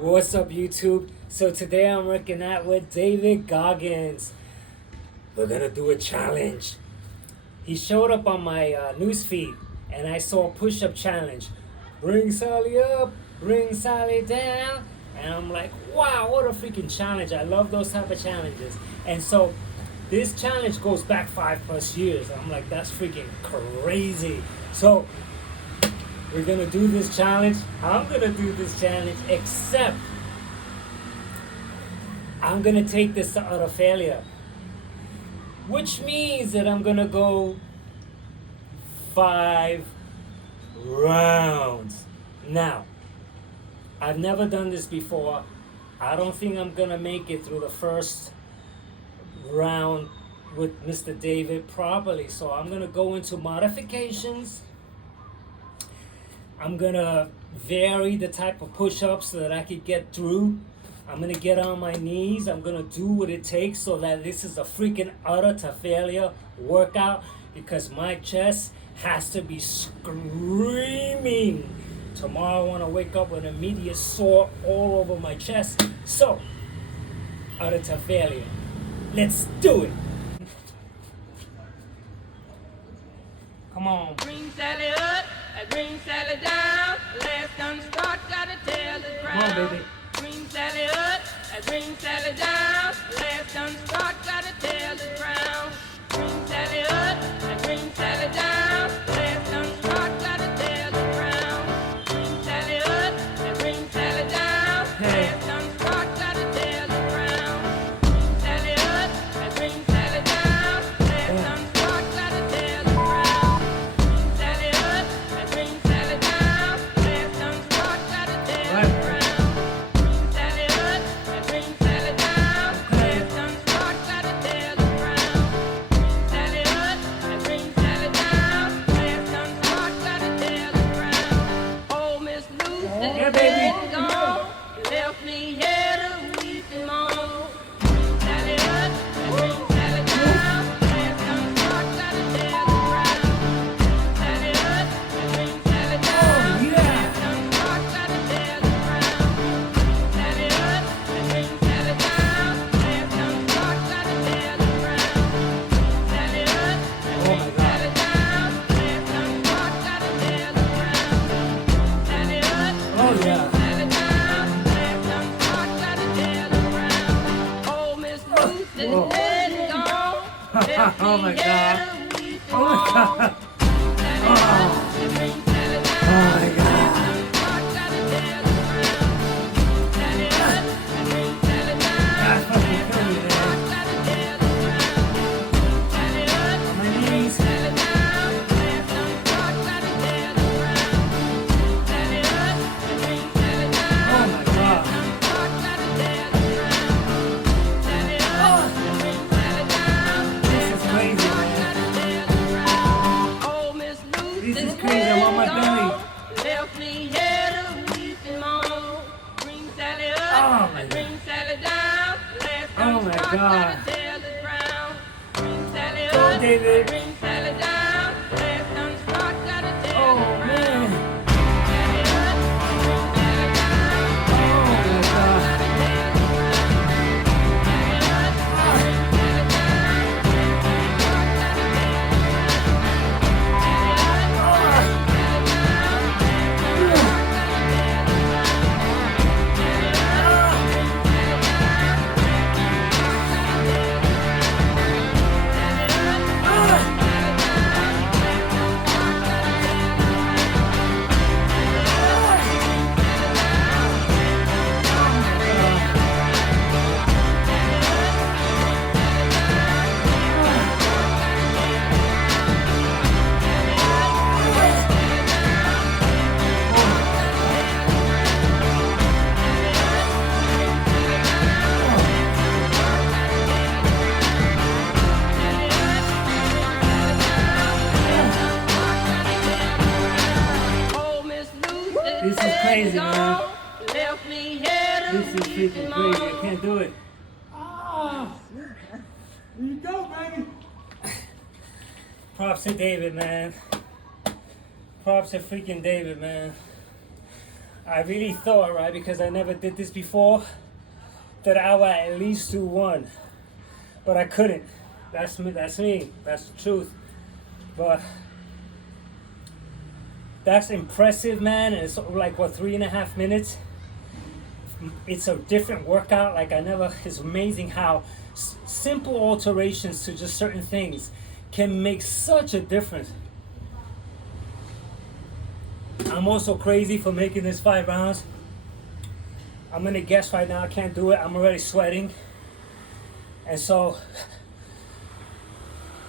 What's up, YouTube? So today I'm working out with David Goggins. We're gonna do a challenge. He showed up on my news feed, and I saw a push-up challenge. Bring Sally up, bring Sally down, and I'm like, wow, what a freaking challenge! I love those type of challenges. And so this challenge goes back 5+ years. I'm like, that's freaking crazy. So we're gonna do this challenge. I'm gonna do this challenge, except I'm gonna take this to utter failure, which means that I'm gonna go 5 rounds. Now, I've never done this before. I don't think I'm gonna make it through the first round with Mr. David properly, so I'm gonna go into modifications. I'm gonna vary the type of push-ups so that I could get through. I'm gonna get on my knees. I'm gonna do what it takes so that this is a freaking utter to failure workout, because my chest has to be screaming. Tomorrow I wanna wake up with an immediate sore all over my chest. So, utter to failure. Let's do it. Come on. Bring Sally up, bring Sally down. Last gun start, gotta tell the ground. Come on, baby. Bring Sally up, bring Sally down. Last gun start, gotta tell the ground. Bring Sally up, bring Sally down. Last gun start, gotta tell the ground. Bring Sally up, bring Sally down. Last gun start, gotta tell the ground. Bring Sally up, bring Sally down. Last gun start, gotta tell the ground. Sally up, bring Sally down. Last gun start, gotta tell the ground. Sally up, bring Sally down. Last gun start, gotta tell the ground. Sally up, bring Sally down. Last gun start, gotta tell the ground. Oh, Miss Lucy, Yeah, baby. gone. You left me here to weep and moan. Sally up, bring Sally down. Last gun start, gotta tell the ground. Sally up, bring Sally down. Last gun start, gotta tell the ground. Sally up, bring Sally down. Last gun start, gotta tell the ground. Sally up, bring Sally down. Last gun start, gotta tell the ground. Sally up, Oh yeah. Sally down. Last gun start, gotta tell the ground. Oh, Miss Lucy, Whoa. dead and gone. Left Oh my me God. here to weep and Oh my moan. God. Sally up, bring Sally down. Oh my God. Start, gotta tell the ground. Sally up, bring Sally down. That fucking killed me, man. Gotta tell the ground. Sally up, My knees. Sally down. Last gun start, gotta tell the ground. Sally up, bring Sally down. Oh my God. Start, gotta tell the ground. Sally up, bring Sally down. This is crazy, man. Gotta tell the ground. Oh, Miss Lucy, This is crazy. I'm on my belly. left me here to weep and moan. Bring Sally up, Oh my bring Sally down. Last Oh my start, God. gotta tell the ground. Bring Sally Go, up, David. bring Sally down. Last start, gotta tell Oh the ground. man. Sally up, bring Sally down. Oh my God. Gotta tell the ground. Sally up, bring Sally down. Start, gotta tell the ground. Sally up, bring Sally down. This is crazy, man. Left me here to This is weep freaking and crazy. I moan. can't do it. There you go, baby. Props to David, man. Props to freaking David, man. I really thought, right, because I never did this before, that I would at least do one, but I couldn't. That's me. That's me. That's the truth. But that's impressive, man. And it's like what, 3.5 minutes. It's a different workout. Like I never. It's amazing how simple alterations to just certain things can make such a difference. I'm also crazy for making this 5 rounds. I'm gonna guess right now I can't do it. I'm already sweating. And so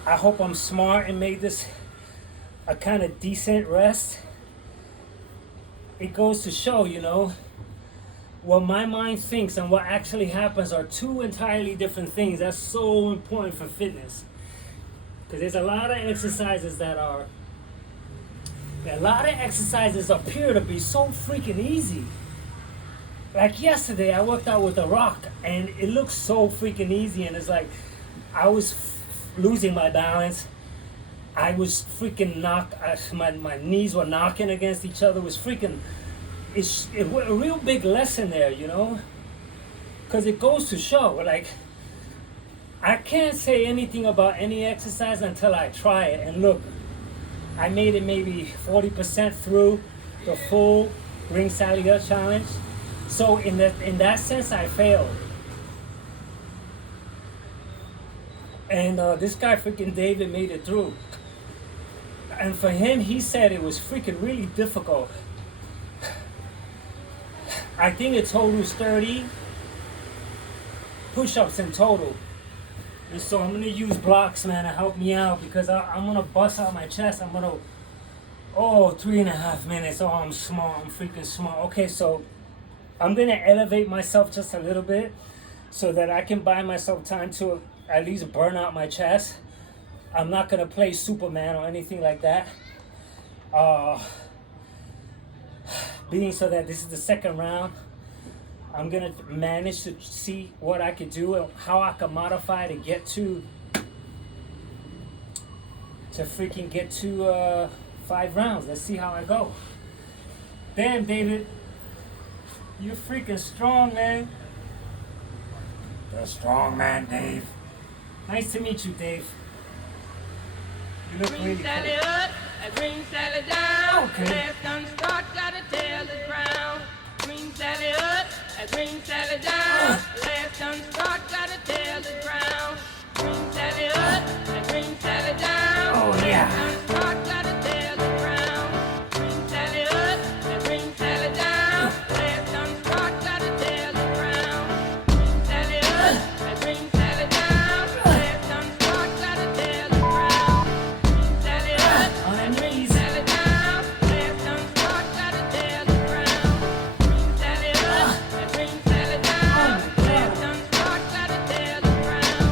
I hope I'm smart and made this a kind of decent rest. It goes to show, what my mind thinks and what actually happens are two entirely different things. That's so important for fitness. Because there's a lot of exercises appear to be so freaking easy. Like yesterday, I worked out with a rock, and it looked so freaking easy, and it's like I was losing my balance. I was freaking my knees were knocking against each other. It was freaking, it's a real big lesson there, because it goes to show, like, I can't say anything about any exercise until I try it. And look, I made it maybe 40% through the full Ring Sally Up challenge. So in that sense, I failed. And this guy freaking David made it through. And for him, he said it was freaking really difficult. I think the total is 30 push-ups in total. And so I'm going to use blocks, man, to help me out, because I'm going to bust out my chest. I'm going to, 3.5 minutes. Oh, I'm small. I'm freaking small. Okay, so I'm going to elevate myself just a little bit so that I can buy myself time to at least burn out my chest. I'm not going to play Superman or anything like that. Being so that this is the second round, I'm going to manage to see what I could do and how I can modify to get to 5 rounds. Let's see how I go. Damn, David. You're freaking strong, man. The strong man, Dave. Nice to meet you, Dave. You look really cool. Sally up, green Sally down. Okay. Left unstart, gotta tell the ground. Green Sally up, green Sally down. Left unstart, gotta tell the ground. Green Sally up, green Sally down. Oh, yeah. Left unstart, gotta tell the ground. Green Sally up, green Sally down. Left unstart, gotta tell the ground. Green Sally up, green Sally down. Left unstart, gotta tell the ground. Green Sally up, On your green knees. Sally down. Left unstart, gotta tell the ground. Green Sally up, green Sally down. Left unstart, gotta tell the ground.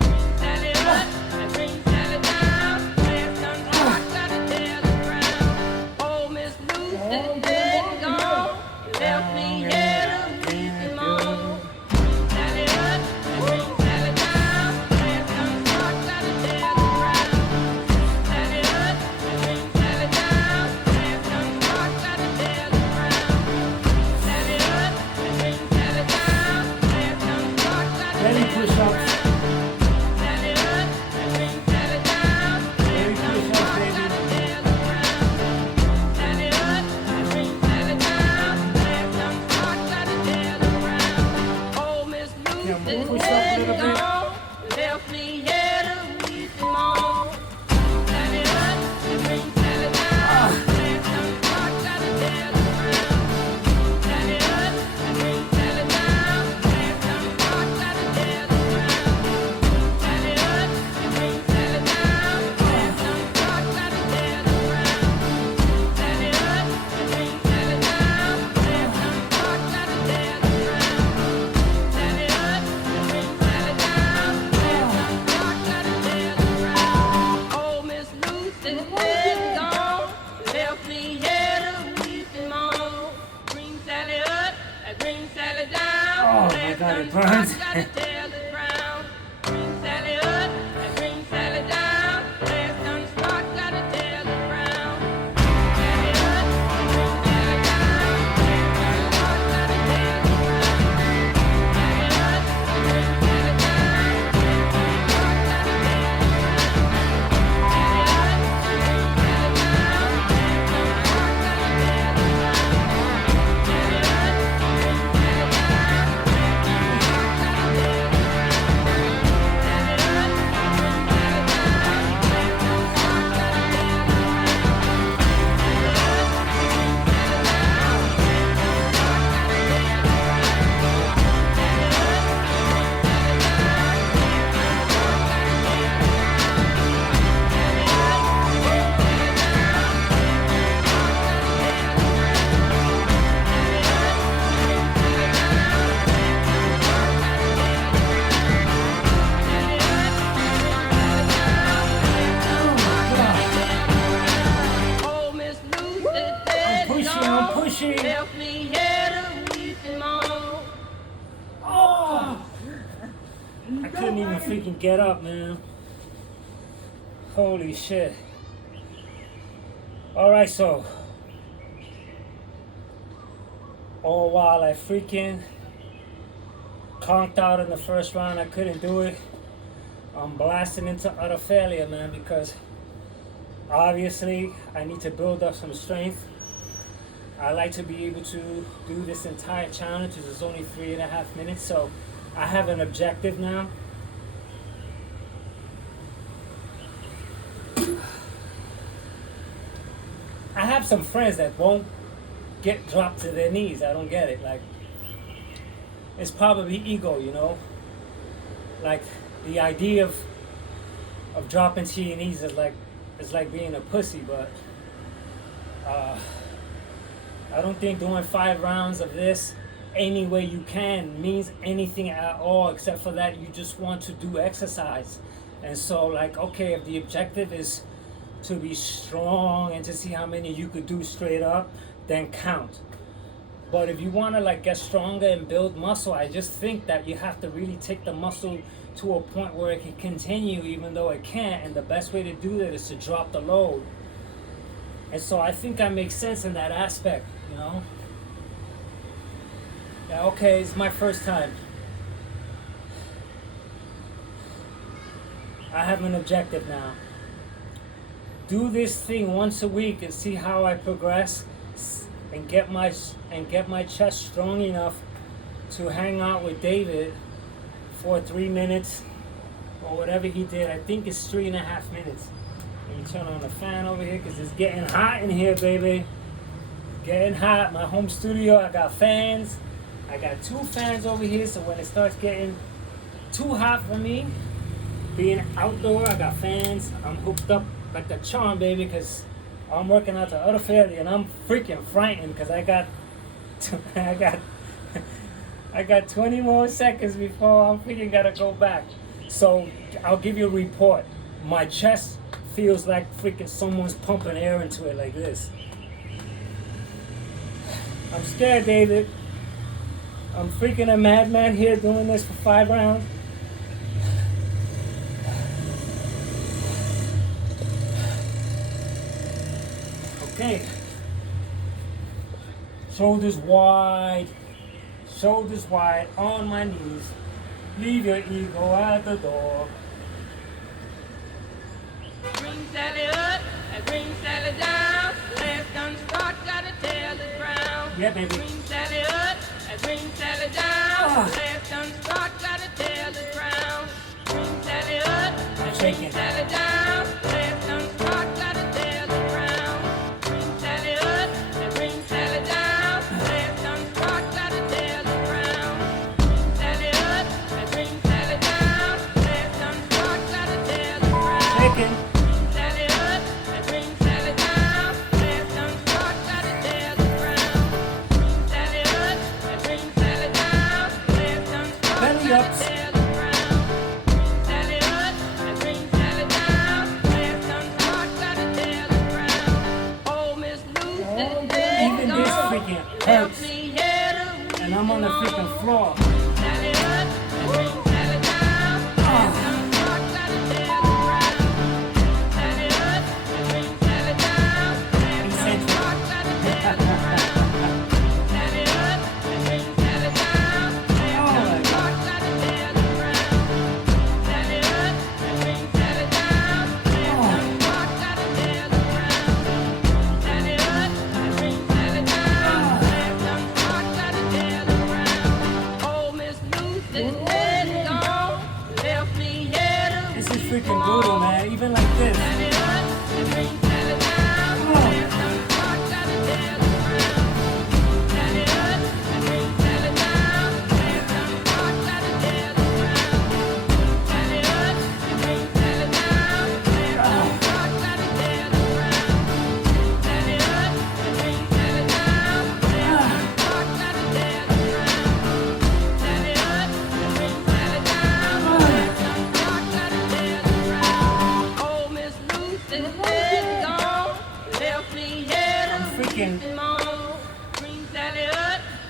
Green Sally up, green Sally down. Left unstart, gotta tell the ground. Oh, Miss Lucy, dead and gone. You left me here to weep and moan. Green Sally up, green Sally down. Left unstart, gotta tell the ground. Sally up, green Sally down. Left unstart, gotta tell the ground. Sally up, green Sally down. Left unstart, gotta Ready, tell the push-ups. ground. Sally up, green Sally down. Ready, Left push-ups, unstart, baby. gotta tell the ground. Sally up, green Sally down. Left unstart, gotta tell the ground. Oh, Miss Yeah, Lucy, push up a dead little and bit. gone. Left me here to weep and moan. Sally up, green Sally down. Left unstart, gotta tell the ground. Sally up, green Sally down. Left unstart, gotta tell the ground. Sally up, green Sally down. Left unstart, gotta tell the ground. Sally up, green Sally down. Left unstart, gotta tell the ground. Sally up, green Sally down. Left unstart, gotta tell the ground. Oh, Miss Lucy's dead and gone. Left me here to weep and moan. Green Sally up, green Sally down. Oh, my Left God, it unstart, burns. gotta tell the ground. Green Sally up, green Sally down. Left unstart, gotta tell the ground. Sally up, green Sally down. Left left me here to weep and moan. Oh! I couldn't even freaking get up, man. Holy shit. Alright, so all while I freaking conked out in the first round, I couldn't do it. I'm blasting into utter failure, man, because obviously I need to build up some strength. I like to be able to do this entire challenge, which is only 3.5 minutes, so I have an objective now. I have some friends that won't get dropped to their knees. I don't get it. Like, it's probably ego, you know? Like, the idea of dropping to your knees is like being a pussy, but I don't think doing 5 rounds of this any way you can means anything at all, except for that you just want to do exercise. And so, like, okay, if the objective is to be strong and to see how many you could do straight up, then count. But if you want to like get stronger and build muscle, I just think that you have to really take the muscle to a point where it can continue even though it can't, and the best way to do that is to drop the load. And so I think I make sense in that aspect, you know? Yeah, okay, it's my first time. I have an objective now. Do this thing once a week and see how I progress, and get my chest strong enough to hang out with David for 3 minutes or whatever he did. I think it's 3.5 minutes. Let me turn on the fan over here because it's getting hot in here, baby. Getting hot. My home studio, I got fans. I got 2 fans over here, so when it starts getting too hot for me, being outdoor, I got fans. I'm hooked up like the charm, baby, because I'm working out to utter failure, and I'm freaking frightened because I got 20 more seconds before I'm freaking gotta go back. So I'll give you a report. My chest feels like freaking someone's pumping air into it like this. I'm scared, David. I'm freaking a madman here doing this for 5 rounds. Okay. Shoulders wide on my knees. Leave your ego at the door. Green Sally up, and Green Sally down. Last gun start, gotta tell the ground. Yeah, baby. Green Sally up, and Green Sally down. Last gun start, gotta tell the ground. Green Sally up, and Green Sally down. Last gun start, gotta tell the ground. Green Sally up, and Green Sally down. Last gun start, gotta tell the ground. Green Sally up, and Green Sally down. Last gun start, gotta tell the ground. Shaking. Green Sally up, and Green Sally down. Last gun start, gotta tell the ground. Green Sally up, and Green Sally down. Last gun start, Belly gotta ups. tell the ground. Green Sally up, and Green Sally down. Last gun start, gotta tell the ground. Oh, Miss Lucy, Even this freaking hurts. And I'm on the freaking floor. Sally up, and Green Sally down. Last gun start, gotta tell the ground. Sally up, and Green Sally down. Last gun start, gotta tell the ground. Sally up, and Green Sally down. Last gun start, gotta tell the ground. Sally up, and Green Sally down. Last gun start, gotta tell the ground. Sally up, and Green Sally down. Last gun start, gotta tell the ground. Oh, Miss Lucy,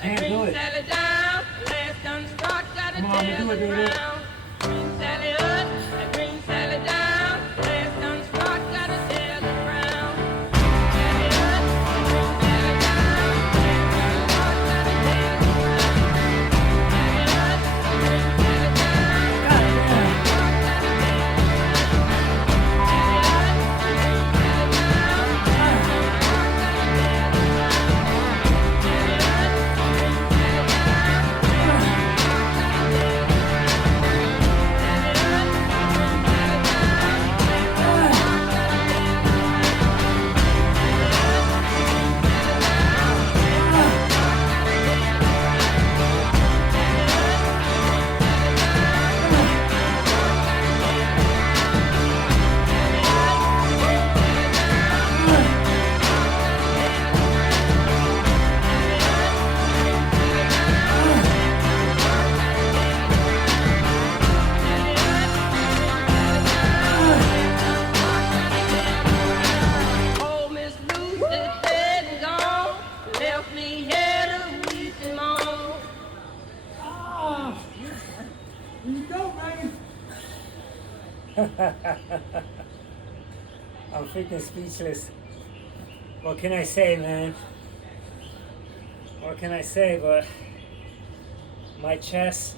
can't do green it. Sally down, last done start, gotta Come on, tell do it, the David. ground. Green Sally up, a green Sally down, last done start, gotta tell the ground. Sally up, a green Sally down, last done start, gotta tell the ground. Sally up, a green Sally down, God damn. start, gotta tell the ground. Sally up, a green Sally down, last done start, gotta tell the ground. Sally up, a green Sally down, last done start, gotta tell the Oh, Miss Lucy's dead and gone, left me here to weep and moan. Oh. You go, man. I'm freaking speechless. What can I say, man? What can I say? But my chest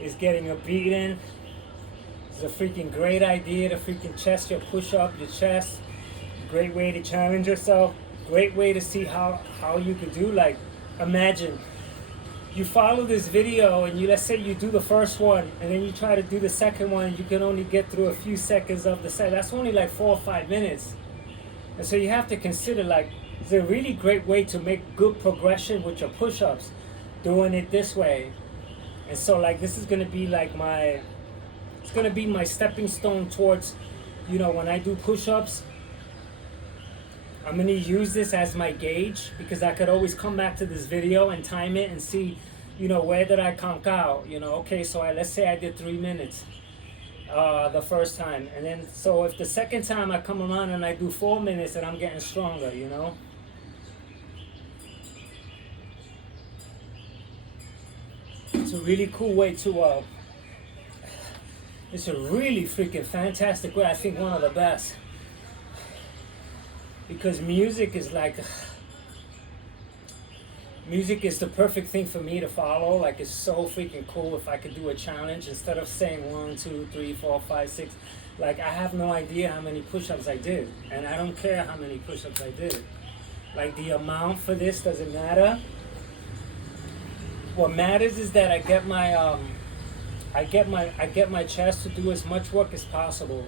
is getting a beating. It's a freaking great idea to freaking chest your push up your chest. Great way to challenge yourself. Great way to see how you could do. Like, imagine you follow this video and you, let's say you do the first one and then you try to do the second one, you can only get through a few seconds of the set. That's only like 4 or 5 minutes. And so you have to consider, like, it's a really great way to make good progression with your push-ups, doing it this way. And so, like, this is gonna be like it's gonna be my stepping stone towards, when I do push-ups, I'm gonna use this as my gauge because I could always come back to this video and time it and see, where did I conk out? Okay, so let's say I did 3 minutes the first time, and then so if the second time I come around and I do 4 minutes, then I'm getting stronger. It's a really cool way to. It's a really freaking fantastic way. I think one of the best. Because music is the perfect thing for me to follow. Like, it's so freaking cool if I could do a challenge instead of saying 1, 2, 3, 4, 5, 6. Like, I have no idea how many push-ups I did, and I don't care how many push-ups I did. Like, the amount for this doesn't matter. What matters is that I get my chest to do as much work as possible.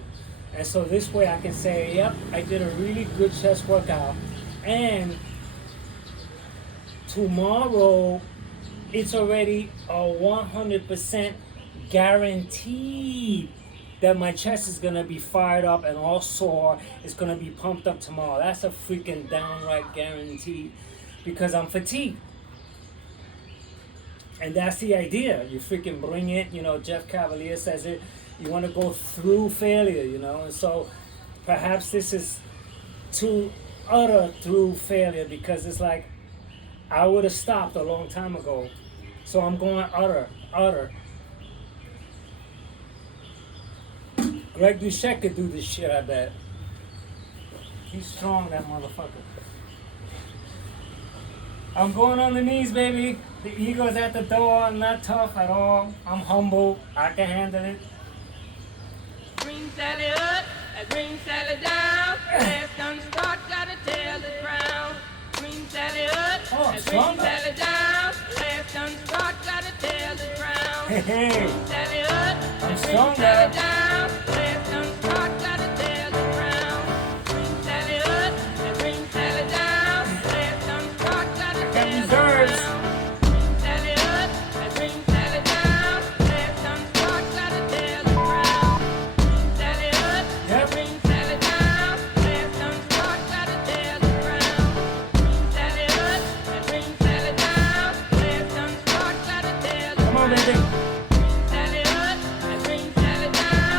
And so this way I can say, yep, I did a really good chest workout. And tomorrow, it's already a 100% guaranteed that my chest is going to be fired up and all sore. It's going to be pumped up tomorrow. That's a freaking downright guarantee because I'm fatigued. And that's the idea. You freaking bring it. Jeff Cavalier says it. You want to go through failure, and so perhaps this is to utter through failure because it's like I would have stopped a long time ago. So I'm going utter. Greg Duchette could do this shit, I bet. He's strong, that motherfucker. I'm going on the knees, baby. The ego's at the door. I'm not tough at all. I'm humble. I can handle it. Green Sally up, a green Sally down. Last done start, gotta tell the ground. Green Sally up, Oh, a green stronger. Sally down. Last done start, gotta tell the ground. Hey, Green Sally up, I'm a green stronger. Sally down. Last done start, gotta tell the ground. Green Sally up, a green Sally down. Last done start, gotta got tell the reserves. ground. Green Sally up, a green Sally down. Last done start, gotta tell the ground. Green Sally up, Yep. green Sally down. Last done start, gotta tell the ground. Green Sally up, a green Sally down. Last done start, gotta tell the Come on, ground. baby. Green Sally up, a green Sally down.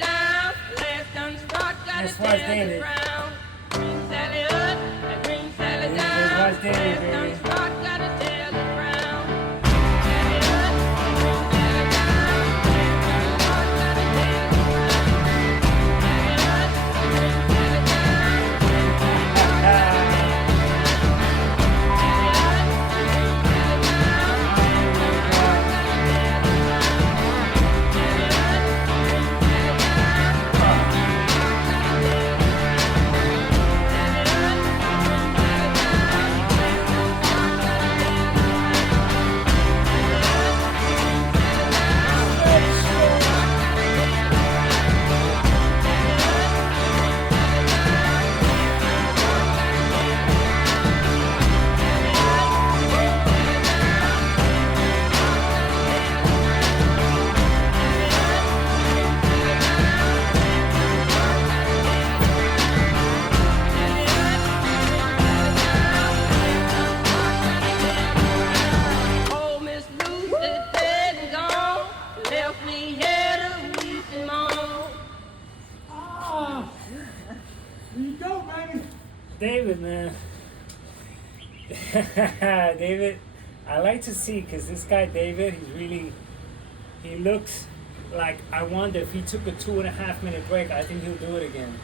down, last done start, gotta That's why it's tell the David. ground. Green Sally up, and green Sally This is down, why it's David, last done baby. start, gotta tell the ground. Sally up, and green Sally down, last done start, gotta tell the ground. Sally up, and green Sally down, last done start, gotta tell the ground. Oh, Miss Lucy dead and gone, left me here to weep and moan. Ah! You go, man. David, man. David, I like to see, because this guy David, he looks like, I wonder if he took a 2.5 minute break, I think he'll do it again.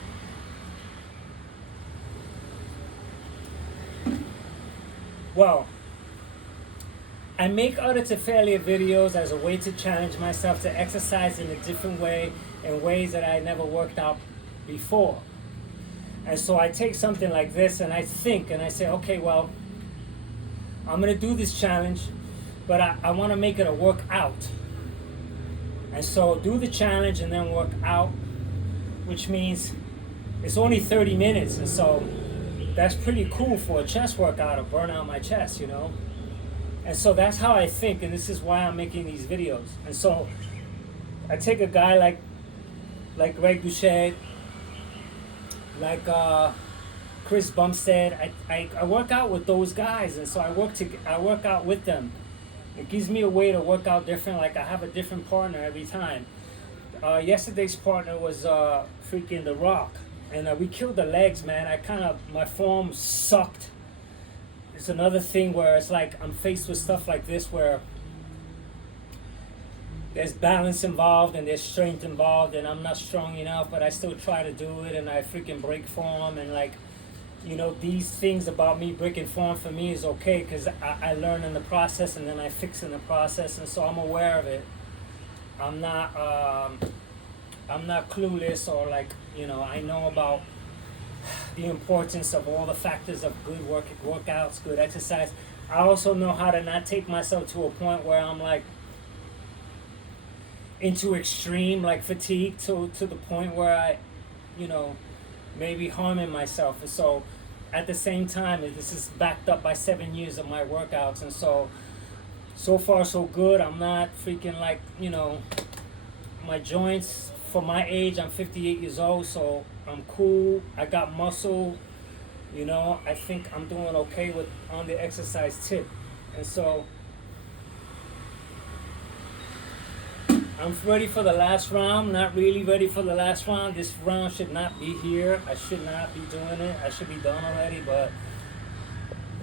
Well, I make Utter to Failure videos as a way to challenge myself to exercise in a different way, in ways that I never worked out before. And so I take something like this and I think and I say, okay, well, I'm gonna do this challenge, but I wanna make it a workout. And so do the challenge and then work out, which means it's only 30 minutes. And so that's pretty cool for a chest workout to burn out my chest, you know? And so that's how I think, and this is why I'm making these videos. And so I take a guy like Greg Doucette, like Chris Bumstead. I work out with those guys, and so I work out with them. It gives me a way to work out different. Like I have a different partner every time. Yesterday's partner was freaking The Rock, and we killed the legs, man. My form sucked. It's another thing where it's like I'm faced with stuff like this where there's balance involved and there's strength involved, and I'm not strong enough, but I still try to do it, and I freaking break form. And like, you know, these things about me breaking form for me is okay, because I learn in the process and then I fix in the process, and so I'm aware of it. I'm not clueless, or like, you know, I know about the importance of all the factors of good workouts, good exercise. I also know how to not take myself to a point where I'm like into extreme like fatigue to the point where I, you know, maybe harming myself. And so at the same time, this is backed up by 7 years of my workouts, and so far so good. I'm not freaking like, you know, my joints, for my age, I'm 58 years old, so I'm cool. I got muscle, you know. I think I'm doing okay on the exercise tip. And so I'm ready for the last round. Not really ready for the last round. This round should not be here. I should not be doing it. I should be done already. But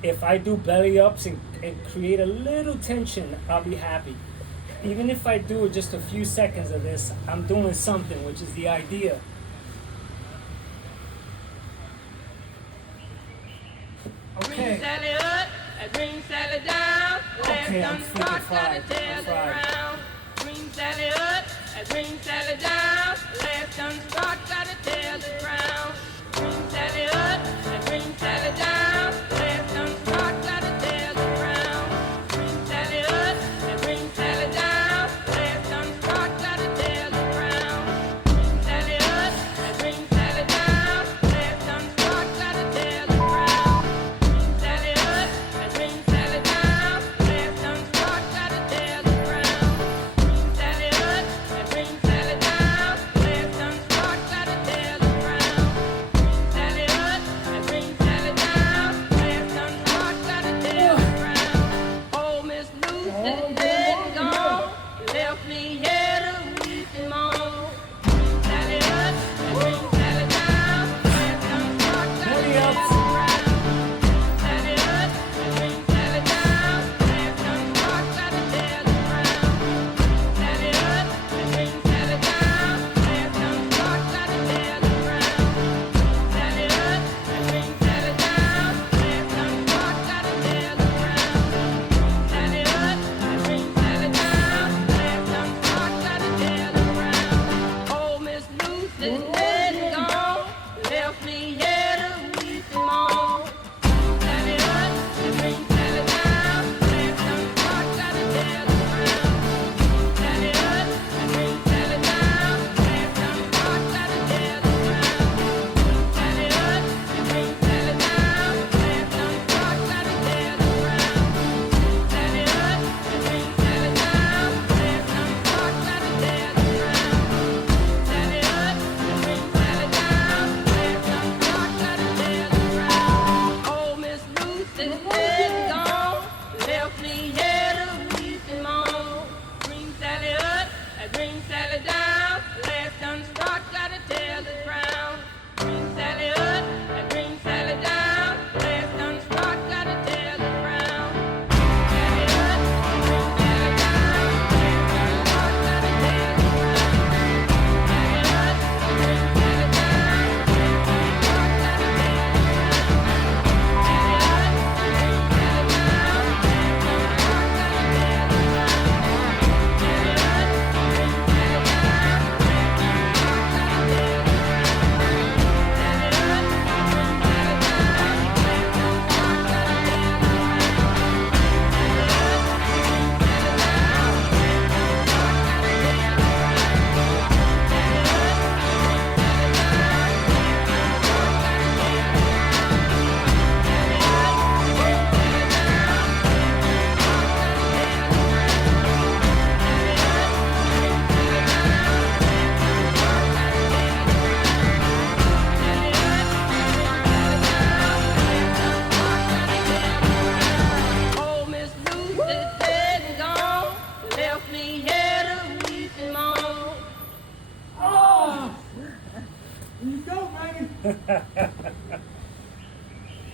if I do belly ups and create a little tension, I'll be happy. Even if I do just a few seconds of this, I'm doing something, which is the idea. Green Okay. Sally up, and green Sally down. Last Okay, I'm done freaking start, gotta fried. tell I'm the fried. ground. Green Sally up, and green Sally down. Last done start, gotta tell the ground. Green Sally up, and green Sally down. Last done start, gotta tell the ground. Green Sally up, and green Sally down. Last done start, gotta tell the ground. Green Sally up, and green Sally down. Last done start, gotta tell the ground. Green Sally up, and green Sally down. Last done start, gotta tell the ground. Green Sally up, and green Sally down. Last done start,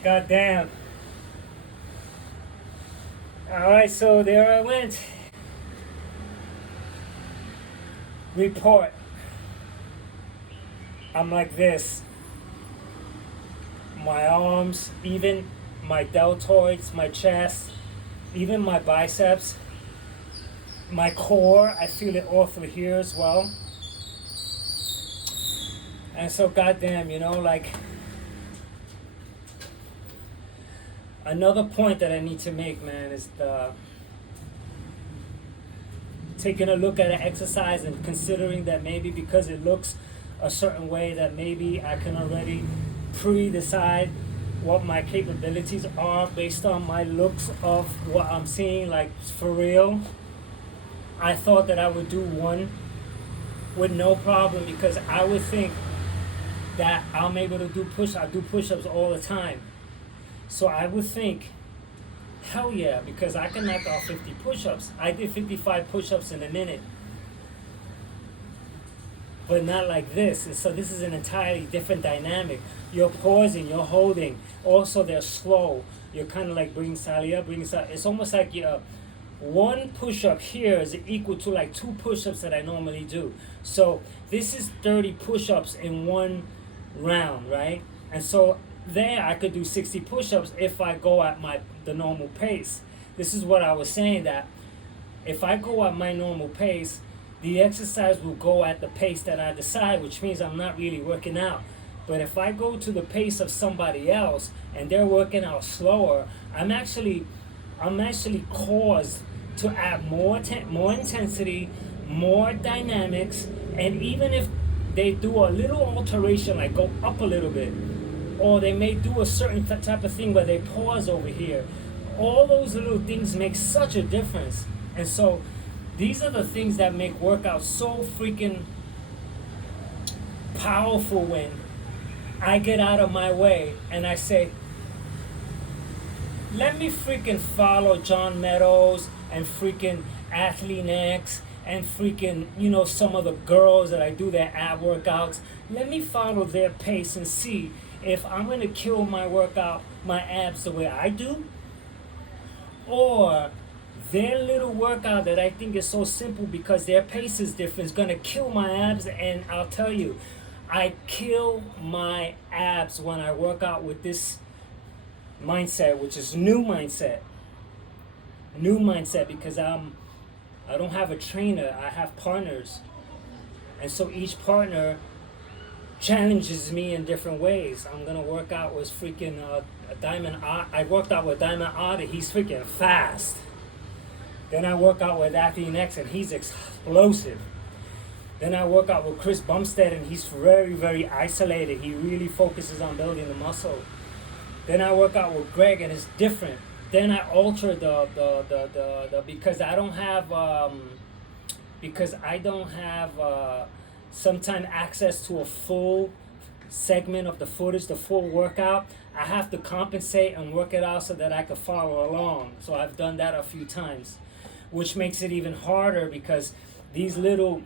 God damn. Alright, so there I went. Report. I'm like this. My arms, even my deltoids, my chest, even my biceps, my core, I feel it all through here as well. And so, goddamn, like, another point that I need to make, man, is taking a look at an exercise and considering that maybe because it looks a certain way that maybe I can already pre-decide what my capabilities are based on my looks of what I'm seeing, like, for real. I thought that I would do one with no problem because I would think that I'm able to do I do push-ups all the time. So I would think, hell yeah, because I can knock out 50 push-ups. I did 55 push-ups in a minute. But not like this. And so this is an entirely different dynamic. You're pausing, you're holding. Also, they're slow. You're kind of like bringing slightly up, bringing slightly. It's almost like one push-up here is equal to like 2 push-ups that I normally do. So this is 30 push-ups in one round, right? And so there I could do 60 push-ups if I go at the normal pace. This is what I was saying, that if I go at my normal pace, the exercise will go at the pace that I decide, which means I'm not really working out. But if I go to the pace of somebody else and they're working out slower, I'm actually caused to add more intensity, more dynamics, and even if they do a little alteration, like go up a little bit, or they may do a certain type of thing where they pause over here, all those little things make such a difference. And so these are the things that make workouts so freaking powerful when I get out of my way and I say, let me freaking follow John Meadows and freaking Athlete X and freaking, some of the girls that I do their ab workouts. Let me follow their pace and see if I'm going to kill my workout, my abs the way I do, or their little workout that I think is so simple because their pace is different is going to kill my abs. And I'll tell you, I kill my abs when I work out with this mindset, which is new mindset because I don't have a trainer, I have partners, and so each partner challenges me in different ways. I'm gonna work out with freaking Diamond. I worked out with Diamond Otter. He's freaking fast. Then I work out with Athlete X, and he's explosive. Then I work out with Chris Bumstead, and he's very, very isolated. He really focuses on building the muscle. Then I work out with Greg, and it's different. Then I alter the because I don't have sometimes access to a full segment of the footage, the full workout. I have to compensate and work it out so that I can follow along. So I've done that a few times, which makes it even harder because these little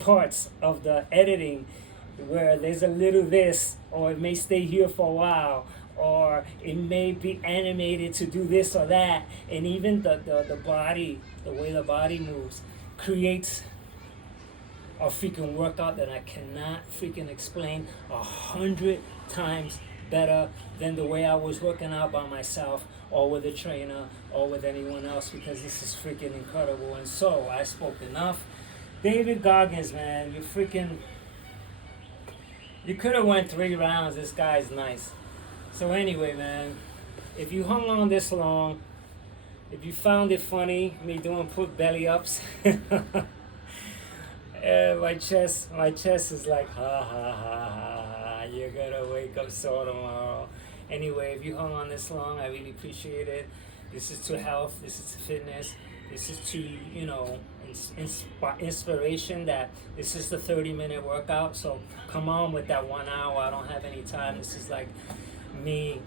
parts of the editing where there's a little this, or it may stay here for a while, or it may be animated to do this or that, and even the body, the way the body moves, creates a freaking workout that I cannot freaking explain 100 times better than the way I was working out by myself or with a trainer or with anyone else, because this is freaking incredible. And so I spoke enough. David Goggins, man, you could have went 3 rounds. This guy's nice. So anyway, man, if you hung on this long, if you found it funny, me doing put belly ups, my chest is like, ha ha ha ha ha, you're gonna wake up sore tomorrow. Anyway, if you hung on this long, I really appreciate it. This is to health, this is to fitness, this is to, inspiration that this is the 30-minute workout. So come on with that 1 hour. I don't have any time. This is like me,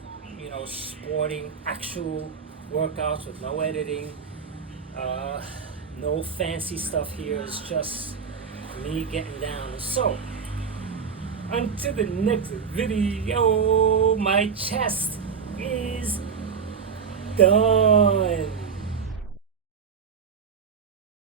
sporting actual workouts with no editing, no fancy stuff here. It's just me getting down. So Until the next video, my chest is done.